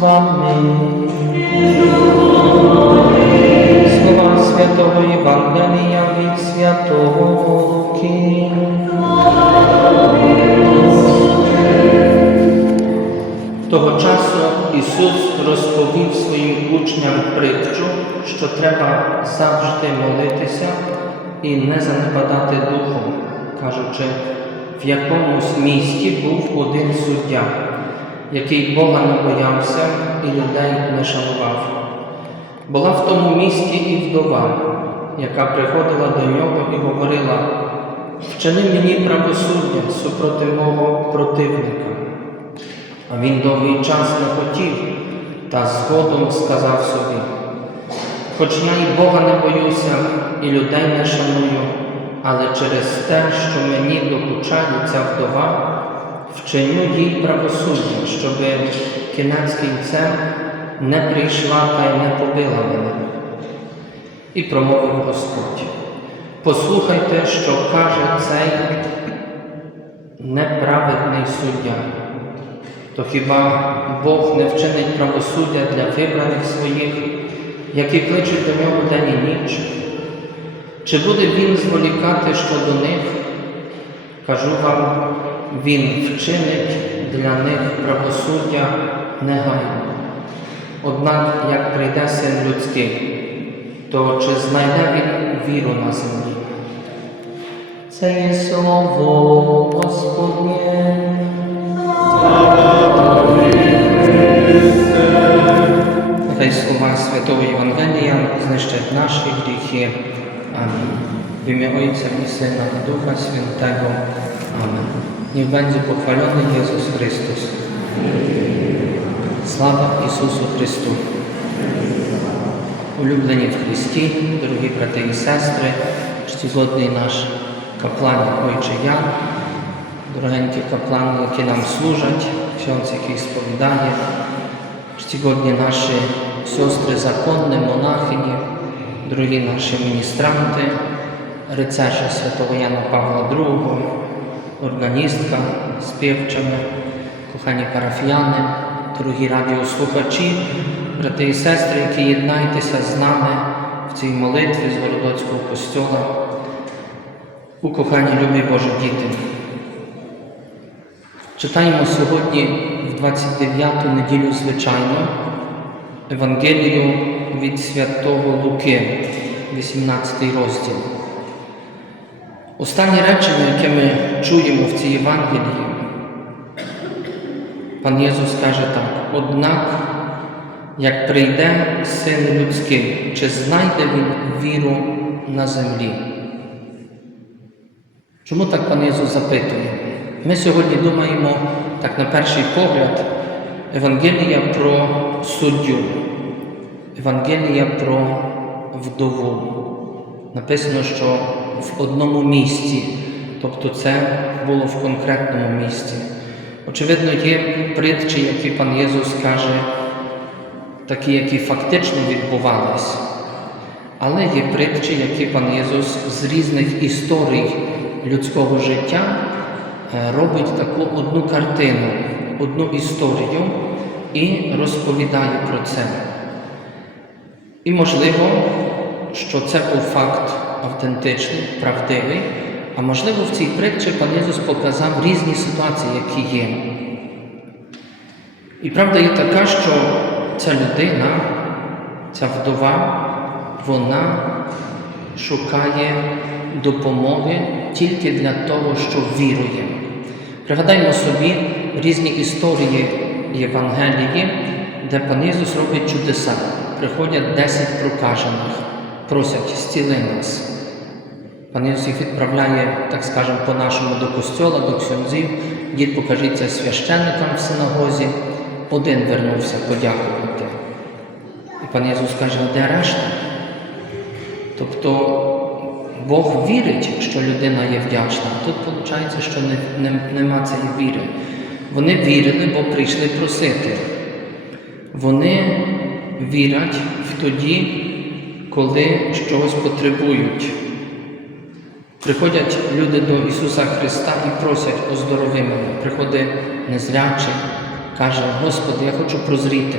вами. Слова святого Євангелія від святого Луки. Того часу Ісус розповів своїм учням притчу, що треба завжди молитися і не занепадати духом, кажучи, в якомусь місті був один суддя який Бога не боявся і людей не шанував. Була в тому місті і вдова, яка приходила до нього і говорила: Вчини мені правосуддя супроти мого противника. А він довгий час не хотів, та згодом сказав собі: Хоч я і Бога не боюся, і людей не шаную, але через те, що мені докучає ця вдова, вчиню їй правосуддя, щоб кінець кінцем не прийшла та й не побила мене. І промовив Господь. Послухайте, що каже цей неправедний суддя. То хіба Бог не вчинить правосуддя для вибраних своїх, які кличуть до нього день і ніч? Чи буде він зволікати щодо них? Кажу вам, він вчинить для них правосуддя негайно. Однак, як прийде син людський, то чи знайде він віру на землі? Це є слово Господнє. Нехай слова Святого Євангелія знищать наші гріхи. Амінь. В ім'я Отця і Сина і Духа Святого. Амінь. Niech będzie pochwalony Jezus Chrystus. Слава Ісусу Христу! Улюблені в Христі, дорогі брати і сестри, чтігодний наш каплан Ойче Ян, дорогенькі каплани, які нам служать, ksiądz, який сповідає, чтігодні наші сестри законні, монахині, дорогі наші міністранти, рицарі святого Яна Павла II, органістка, співчами, кохані парафіяни, дорогі радіослухачі, брати і сестри, які єднайтеся з нами в цій молитві з Городоцького костьола, у кохані любі Божі діти. Читаємо сьогодні в 29-ту неділю, звичайно, Евангелію від Святого Луки, 18 розділ. Останнє речення, яке ми чуємо в цій Євангелії, пан Єсус каже так: однак, як прийде син людський, чи знайде він віру на землі? Чому так пан Єсус запитує? Ми сьогодні думаємо, так на перший погляд, Евангелія про суддю, Евангелія про вдову. Написано, що в одному місці, тобто це було в конкретному місці. Очевидно, є притчі, які пан Єсус каже, такі, які фактично відбувались. Але є притчі, які пан Єсус з різних історій людського життя е, робить таку одну картину, одну історію і розповідає про це. І можливо, що це був факт автентичний, правдивий, а можливо, в цій притчі пан Єсус показав різні ситуації, які є. І правда є така, що ця людина, ця вдова, вона шукає допомоги тільки для того, що вірує. Пригадаймо собі різні історії Євангелії, де пан Ісус робить чудеса. Приходять 10 прокажених, просять зціли нас. Пан Ісус їх відправляє, так скажемо, по-нашому до костьола, до ксьонзів, дід покажіться священникам в синагозі, один вернувся подякувати. І пан Ісус каже, де решта? Тобто Бог вірить, що людина є вдячна. Тут виходить, що не, не, нема цієї віри. Вони вірили, бо прийшли просити. Вони вірять в тоді, коли щось потребують. Приходять люди до Ісуса Христа і просять оздорови мене. Приходить незрячий, каже, Господи, я хочу прозріти.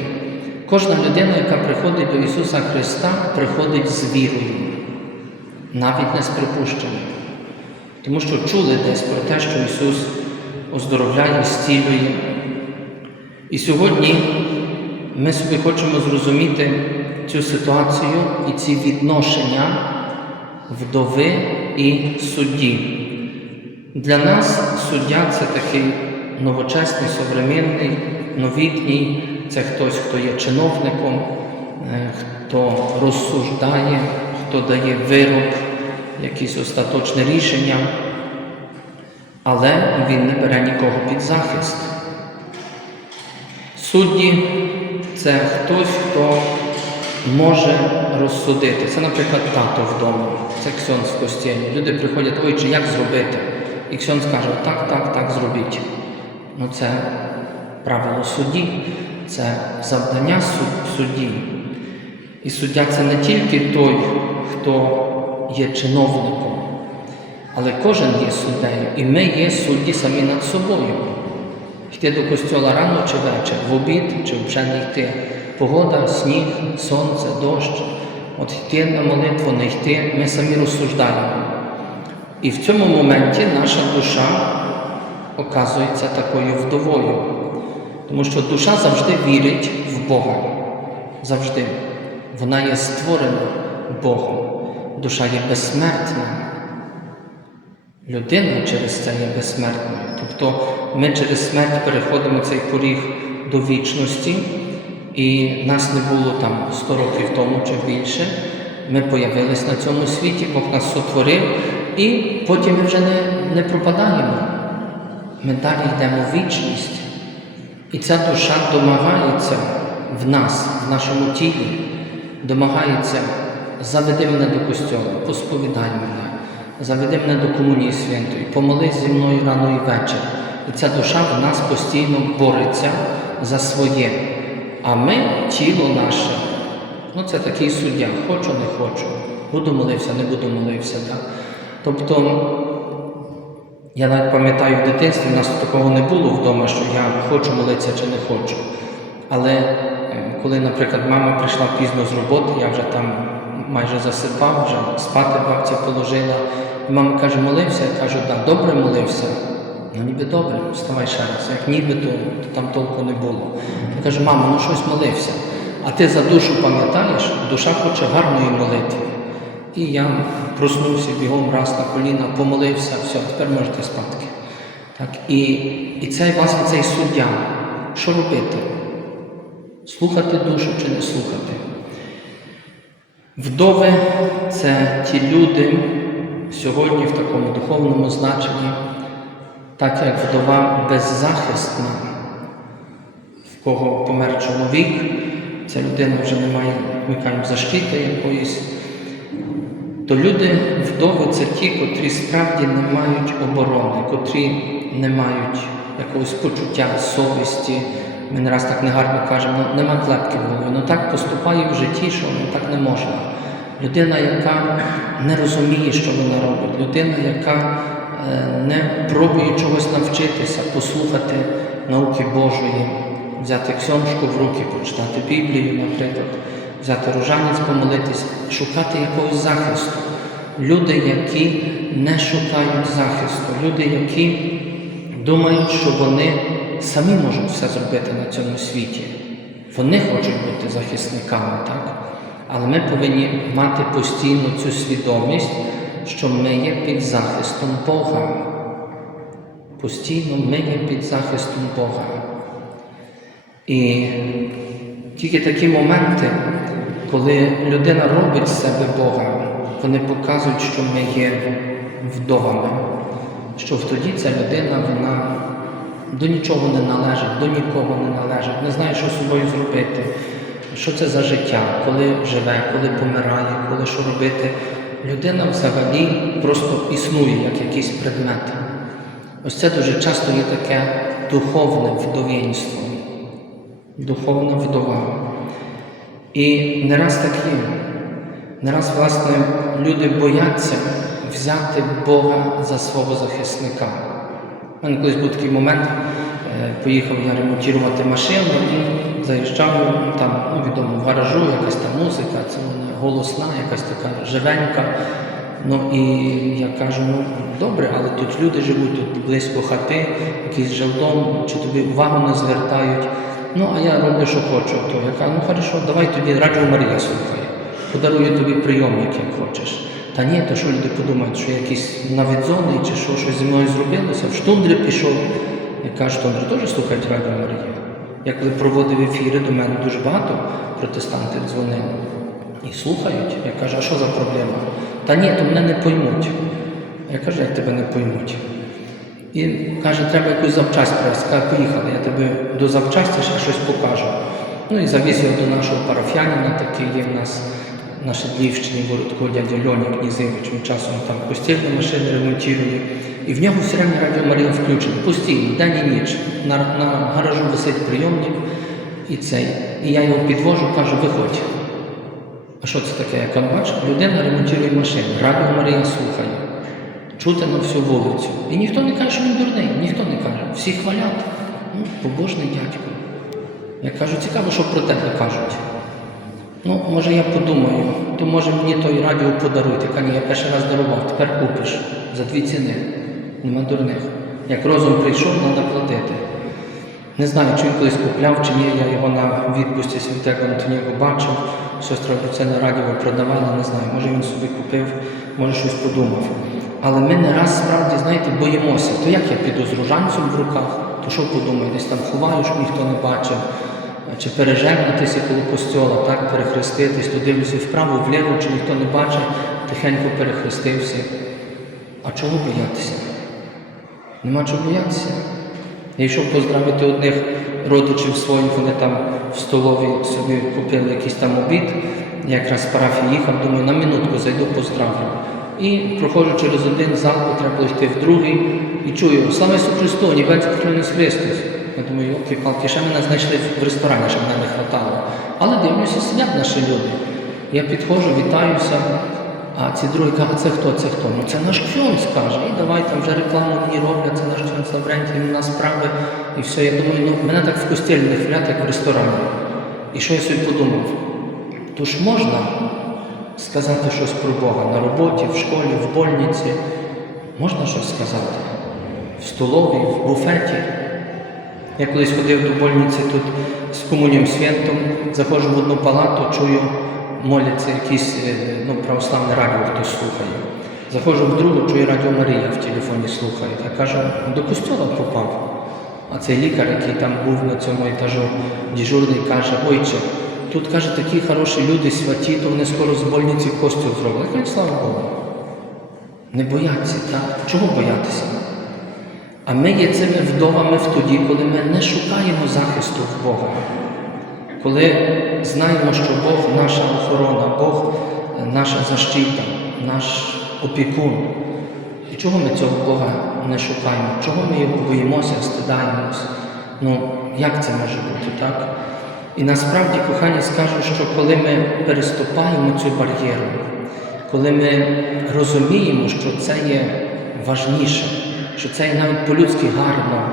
Кожна людина, яка приходить до Ісуса Христа, приходить з вірою, навіть не з припущенням. Тому що чули десь про те, що Ісус оздоровляє, зцілює. І сьогодні ми собі хочемо зрозуміти цю ситуацію і ці відношення вдови і судді. Для нас суддя це такий новочесний, современний, новітній, це хтось, хто є чиновником, е, хто розсуждає, хто дає вирок, якісь остаточне рішення, але він не бере нікого під захист. Судді це хтось, хто може розсудити. Це, наприклад, тато вдома, це ксьонс в костілі. Люди приходять, ой, чи як зробити? І ксьонс каже, так, так, так, зробіть. Ну це правило судді, це завдання суд- судді. І суддя це не тільки той, хто є чиновником, але кожен є суддею. І ми є судді самі над собою. Йти до костьола рано чи вечір, в обід чи вже не йти. Погода, сніг, сонце, дощ. От йти на молитву, не йти, ми самі розсуждаємо. І в цьому моменті наша душа оказується такою вдовою. Тому що душа завжди вірить в Бога. Завжди. Вона є створена Богом. Душа є безсмертна. Людина через це є безсмертною. Тобто ми через смерть переходимо цей поріг до вічності, і нас не було там 100 років тому чи більше. Ми появились на цьому світі, Бог нас сотворив, і потім ми вже не, не пропадаємо. Ми далі йдемо в вічність. І ця душа домагається в нас, в нашому тілі, домагається, заведи мене до костьола, посповідай мене, заведи мене до комунії святої, помолись зі мною рано і вечір. І ця душа в нас постійно бореться за своє. А ми, тіло наше, ну це такий суддя, хочу, не хочу, буду молився, не буду молився. Так? Тобто я навіть пам'ятаю в дитинстві, у нас такого не було вдома, що я хочу молитися чи не хочу. Але е, коли, наприклад, мама прийшла пізно з роботи, я вже там майже засипав, вже спати бабця положила. І мама каже, молився, я кажу, так, да, добре молився. Ну ніби добре, вставай ще раз. Як ніби, то, то там толку не було. Я кажу, мамо, ну щось молився. А ти за душу пам'ятаєш, душа хоче гарної молитви. І я проснувся бігом раз на коліна, помолився, все, тепер можете спадки. Так, і, і цей власне цей суддя. Що робити? Слухати душу чи не слухати? Вдови це ті люди сьогодні в такому духовному значенні, так як вдова беззахисна, в кого помер чоловік, ця людина вже не має, кажемо, защити якоїсь то люди вдови це ті, котрі справді не мають оборони, котрі не мають якогось почуття совісті. Ми не раз так негарно кажемо, ну, нема клепки в голові. Ну так поступає в житті, що ну, так не можна. Людина, яка не розуміє, що вона робить, людина, яка не пробує чогось навчитися, послухати науки Божої, взяти ксьоншку в руки, прочитати Біблію, наприклад взяти рожанець, помолитись, шукати якогось захисту. Люди, які не шукають захисту, люди, які думають, що вони самі можуть все зробити на цьому світі. Вони хочуть бути захисниками, так? Але ми повинні мати постійно цю свідомість, що ми є під захистом Бога. Постійно ми є під захистом Бога. І тільки такі моменти, коли людина робить з себе Бога, вони показують, що ми є вдовами, що тоді ця людина вона до нічого не належить, до нікого не належить, не знає, що з собою зробити, що це за життя, коли живе, коли помирає, коли що робити. Людина взагалі просто існує як якийсь предмет. Ось це дуже часто є таке духовне вдовінство, духовна вдова. І не раз так є. Не раз, власне, люди бояться взяти Бога за свого захисника. У мене колись був такий момент, е, поїхав я ремонтувати машину і заїжджав там, ну, відомо, гаражу, якась там музика, це вона голосна, якась така живенька. Ну і я кажу, ну добре, але тут люди живуть, тут близько хати, якийсь желдом, чи тобі увагу не звертають. Ну, а я роблю, що хочу. То я кажу, ну хорошо, давай тоді Радіо Марія слухай. Подарую тобі прийомник, як хочеш. Та ні, то що люди подумають, що я якийсь навідзоний чи що, щось зі мною зробилося, в штундрі пішов. Я кажу, штундри теж слухають Радіо Марія. Я коли проводив ефіри, до мене дуже багато протестантів дзвонили. І слухають. Я кажу, а що за проблема? Та ні, то мене не поймуть. Я кажу, як тебе не поймуть. І каже, треба якусь запчасть привезти. Каже, поїхали, я тебе до запчасті ще щось покажу. Ну і завіз його до нашого парафіянина, такий є в нас на Шедлівщині, городку дядя Льоні Князевич, він часом там постільні машини ремонтує. І в нього все время радіо Марія включено, постійно, день і ніч. На, на гаражу висить прийомник і цей. І я його підвожу, кажу, виходь. А що це таке? Я кажу, бачиш, людина ремонтує машину, радіо Марія слухає чути на всю вулицю. І ніхто не каже, що він дурний, ніхто не каже. Всі хвалять. Ну, побожний дядько. Я кажу, цікаво, що про тебе кажуть. Ну, може, я подумаю, то може мені той радіо подаруйте. Каже, ні, я перший раз дарував, тепер купиш за дві ціни. Нема дурних. Як розум прийшов, треба платити. Не знаю, чи він колись купляв, чи ні, я його на відпусті святого Антоніго бачив. Сестра на радіо продавала, не знаю. Може він собі купив, може щось подумав. Але ми не раз справді, знаєте, боїмося. То як я піду з ружанцем в руках, то що подумаю, десь там ховаю, щоб ніхто не бачив, чи пережегнутися коло костьола, так, перехреститись, то дивлюся вправо, вліво, чи ніхто не бачить, тихенько перехрестився. А чого боятися? Нема чого боятися. Я йшов поздравити одних родичів своїх, вони там в столові собі купили якийсь там обід. Я якраз з парафії їхав, думаю, на минутку зайду поздравлю. І проходжу через один зал, треба йти в другий, і чую, слава Ісусу Христу, нібець Христос Христос. Я думаю, йолки палки ще мене знайшли в ресторані, що мене не хватало. Але дивлюся, сидять наші люди. Я підходжу, вітаюся, а ці другі кажуть, це хто, це хто? Ну це наш ксьонс, каже. І давай там вже рекламу мені роблять, це наш ксьонс Лаврентій, він у нас справи. І все. Я думаю, ну мене так в костілі не хвалять, як в ресторані. І що я собі подумав? То ж можна сказати щось про Бога на роботі, в школі, в больниці. Можна щось сказати? В столові, в буфеті. Я колись ходив до больниці тут з комунієм святом, заходжу в одну палату, чую, моляться якісь е, ну, православне радіо, хтось слухає. Заходжу в другу, чую Радіо Марія в телефоні слухає. Я кажу, до костюла попав. А цей лікар, який там був на цьому етажу, дежурний, каже, ойче, тут каже, такі хороші люди, святі, то вони скоро з больниці костюм зроблять. Я слава Богу. Не бояться, так? Чого боятися? А ми є цими вдовами в тоді, коли ми не шукаємо захисту в Бога. Коли знаємо, що Бог наша охорона, Бог наша защита, наш опікун. І чого ми цього Бога не шукаємо? Чого ми його боїмося, стидаємось? Ну, як це може бути, так? І насправді, кохані, скажу, що коли ми переступаємо цю бар'єру, коли ми розуміємо, що це є важніше, що це є навіть по-людськи гарно,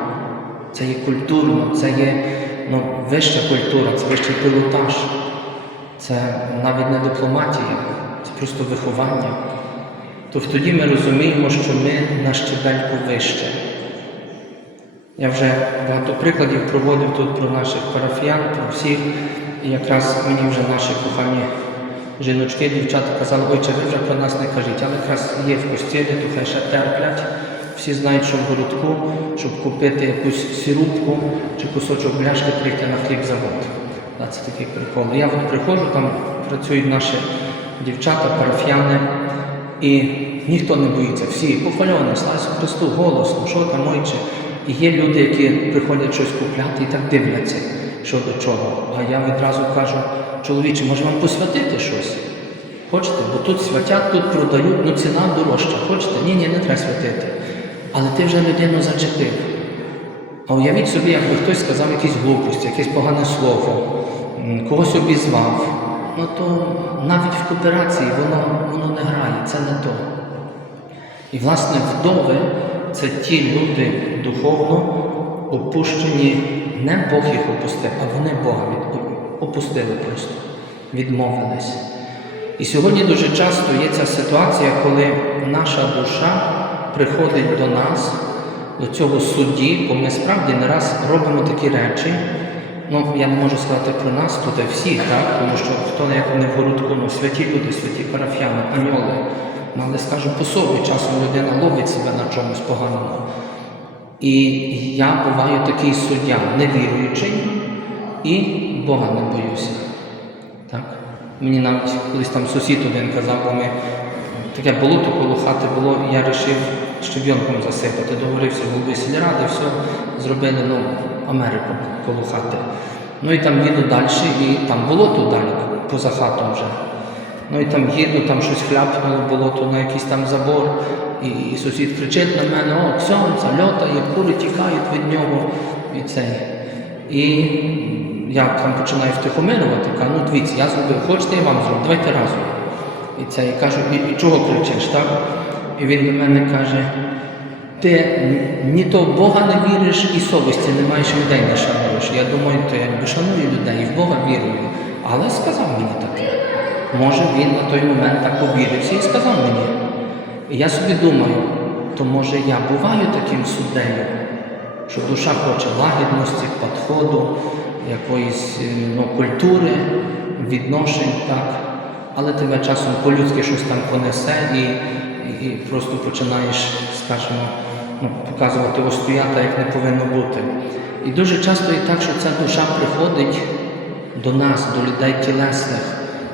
це є культурно, це є ну, вища культура, це вищий пілотаж, це навіть не дипломатія, це просто виховання. То тоді ми розуміємо, що ми на щебельку вище. Я вже багато прикладів проводив тут про наших парафіян, про всіх. І якраз мені вже наші кохані жіночки, дівчата казали, ой, ви вже про нас не кажіть, але якраз є в костілі, то хай ще терплять. Всі знають, що в городку, щоб купити якусь сірубку чи кусочок бляшки, прийти на хлібзавод. Це такий прикол. Я от приходжу, там працюють наші дівчата, парафіяни, і ніхто не боїться. Всі похвальоні, слава Христу, голосно, що там ойче. І є люди, які приходять щось купляти і так дивляться, що до чого. А я відразу кажу, чоловіче, може вам посвятити щось? Хочете? Бо тут святять, тут продають, ну ціна дорожча. Хочете? Ні, ні, не треба святити. Але ти вже людину зачепив. А уявіть собі, якби хтось сказав якісь глупості, якесь погане слово, когось обізвав. Ну то навіть в кооперації воно, воно не грає, це не то. І власне вдови це ті люди духовно опущені, не Бог їх опустив, а вони Бога опустили просто, відмовились. І сьогодні дуже часто є ця ситуація, коли наша душа приходить до нас, до цього судді, бо ми справді не раз робимо такі речі, Ну, я не можу сказати про нас тут всіх, так? тому що хто як не в городку, ну, святі люди, святі парафіяни, аньоли. Ну, але скажу по собі, часом людина ловить себе на чомусь поганому. І я буваю такий суддя, невіруючий і Бога не боюся. Так? Мені навіть колись там сусід один казав, бо ми таке болото коло хати було, і я вирішив щебінком засипати. Договорився голови сільради, все зробили ну, Америку коло хати. Ну і там їду далі, і там болото далі, поза хатом вже. Ну і там їду, там щось хляпнуло болото на якийсь там забор. І, і сусід кричить на мене, о, ксьонця, льотає, кури тікають від нього і цей. І я там починаю втихомирювати, кажу, ну дивіться, я зробив, хочете, я вам зроблю, давайте разом. І це, і кажу, і чого кричиш, так? І він до мене каже, ти ні то в Бога не віриш і совісті не маєш людей не шануєш. Я думаю, то я шаную людей і в Бога вірую. Але сказав мені таке. Може він на той момент так повірився і сказав мені. І я собі думаю, то може я буваю таким суддею, що душа хоче лагідності, підходу, якоїсь е, ну, культури, відношень, так. Але тебе часом по-людськи щось там понесе і, і, просто починаєш, скажімо, ну, показувати остоята, як не повинно бути. І дуже часто і так, що ця душа приходить до нас, до людей тілесних,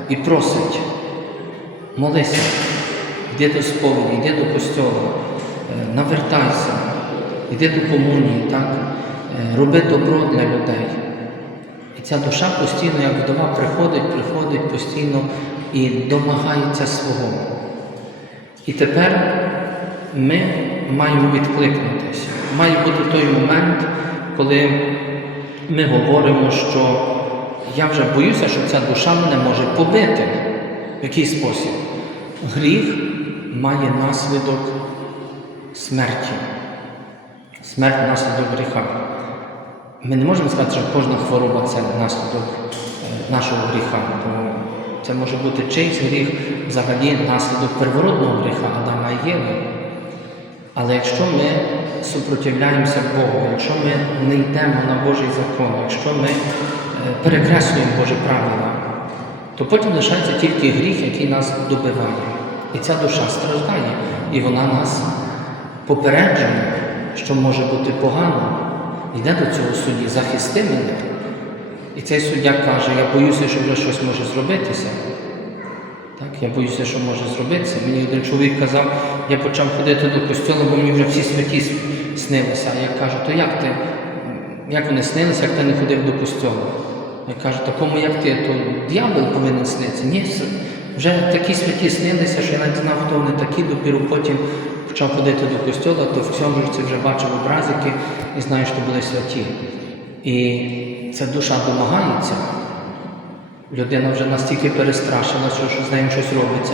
і просить, молися, йди до сповіді, йди до костьола, е, навертайся, йди до комунії, так? Е, роби добро для людей. І ця душа постійно, як вдова, приходить, приходить постійно і домагається свого. І тепер ми маємо відкликнутися. Має бути той момент, коли ми говоримо, що я вже боюся, що ця душа мене може побити. В який спосіб? Гріх має наслідок смерті. Смерть наслідок гріха. Ми не можемо сказати, що кожна хвороба це наслідок е, нашого гріха. Тому це може бути чийсь гріх, взагалі наслідок первородного гріха Адама і Єви. Але якщо ми супротивляємося Богу, якщо ми не йдемо на Божий закон, якщо ми е, перекреслюємо Божі правила, то потім лишається тільки гріх, який нас добиває. І ця душа страждає, і вона нас попереджує, що може бути погано. Йде до цього судді, захисти мене. І цей суддя каже, я боюся, що вже щось може зробитися. Так, я боюся, що може зробитися. Мені один чоловік казав, я почав ходити до костьолу, бо мені вже всі святі снилися. А я кажу, то як ти, як вони снилися, як ти не ходив до костьолу? Я кажу, такому як ти, то дьявол повинен снитися. Ні, вже такі святі снилися, що я навіть знав, хто вони такі, допіру потім почав ходити до костьола, то в цьому ж це вже бачив образики і знаю, що були святі. І ця душа домагається. Людина вже настільки перестрашена, що, з нею щось робиться,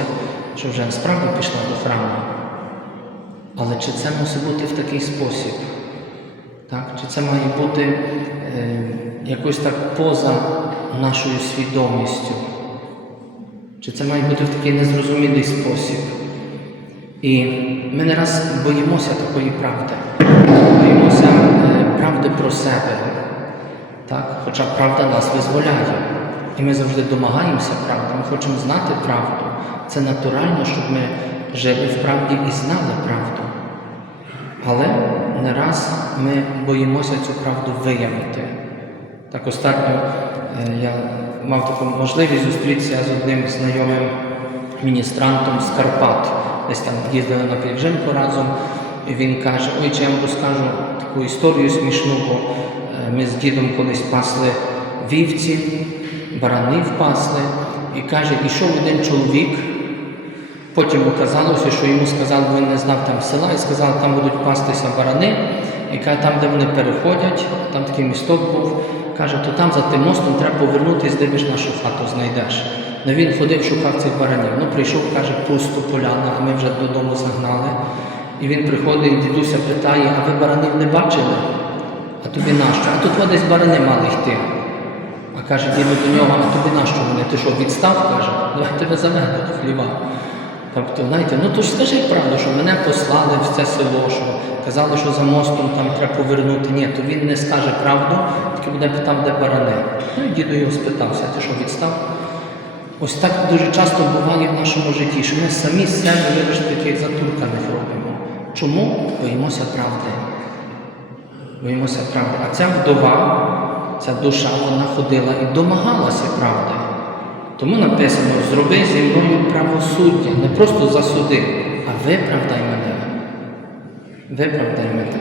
що вже справді пішла до храму. Але чи це мусить бути в такий спосіб? Так? Чи це має бути е, якось так поза нашою свідомістю? Чи це має бути в такий незрозумілий спосіб? І ми не раз боїмося такої правди, боїмося е, правди про себе, так? хоча правда нас визволяє. І ми завжди домагаємося правди, ми хочемо знати правду. Це натурально, щоб ми жили в правді і знали правду. Але не раз ми боїмося цю правду виявити. Так останньо е, я мав таку можливість зустрітися з одним знайомим міністрантом з Карпат. Десь там їздили на півжинку разом, і він каже, ой, чи я вам розкажу таку історію смішну, бо ми з дідом колись пасли вівці, барани впасли, і каже, ішов один чоловік. Потім оказалося, що йому сказали, бо він не знав там села, і сказали, там будуть пастися барани. І каже, там, де вони переходять, там такий місток був, каже, то там за тим мостом треба повернутися, де ж нашу хату знайдеш. Ну він ходив, шукав цих баранів. Ну прийшов, каже, пусто поляна, а ми вже додому загнали. І він приходить, дідуся питає, а ви баранів не бачили? А тобі нащо? А тут десь барани мали йти. А каже, діду до нього, а тобі нащо вони? Ти що, відстав? каже, давай тебе заведу до хліба. Тобто, знаєте, ну то ж скажи правду, що мене послали в це село, що Казали, що за мостом там треба повернути. Ні, то він не скаже правду, тільки буде питав, де барани. Ну і діду його спитався, ти що відстав? Ось так дуже часто буває в нашому житті, що ми самі себе, вибачте, таких затурканих робимо. Чому? Боїмося правди. Боїмося правди. А ця вдова, ця душа, вона ходила і домагалася правди. Тому написано: зроби зі мною правосуддя, не просто засуди, а виправдай мене. Виправдай мене.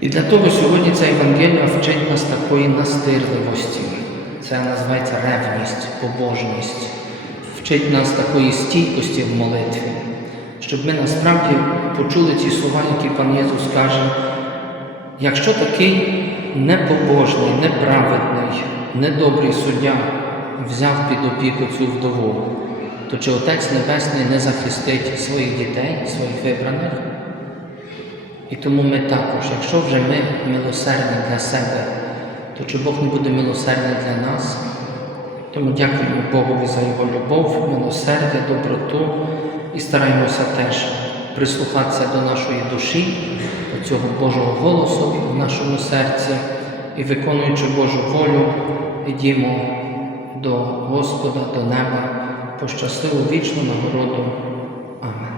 І для того сьогодні ця Євангелія вчить нас такої настирливості. Це називається ревність, побожність. Вчить нас такої стійкості в молитві, щоб ми насправді почули ці слова, які пан Єсус каже, якщо такий непобожний, неправедний, недобрий суддя взяв під опіку цю вдову, то чи Отець Небесний не захистить своїх дітей, своїх вибраних? І тому ми також, якщо вже ми милосердні для себе, то чи Бог не буде милосердний для нас? Тому дякуємо Богові за Його любов, милосердя, доброту і стараємося теж прислухатися до нашої душі, цього Божого голосу в нашому серці і виконуючи Божу волю, йдімо до Господа, до неба по щасливу вічну нагороду. Амен.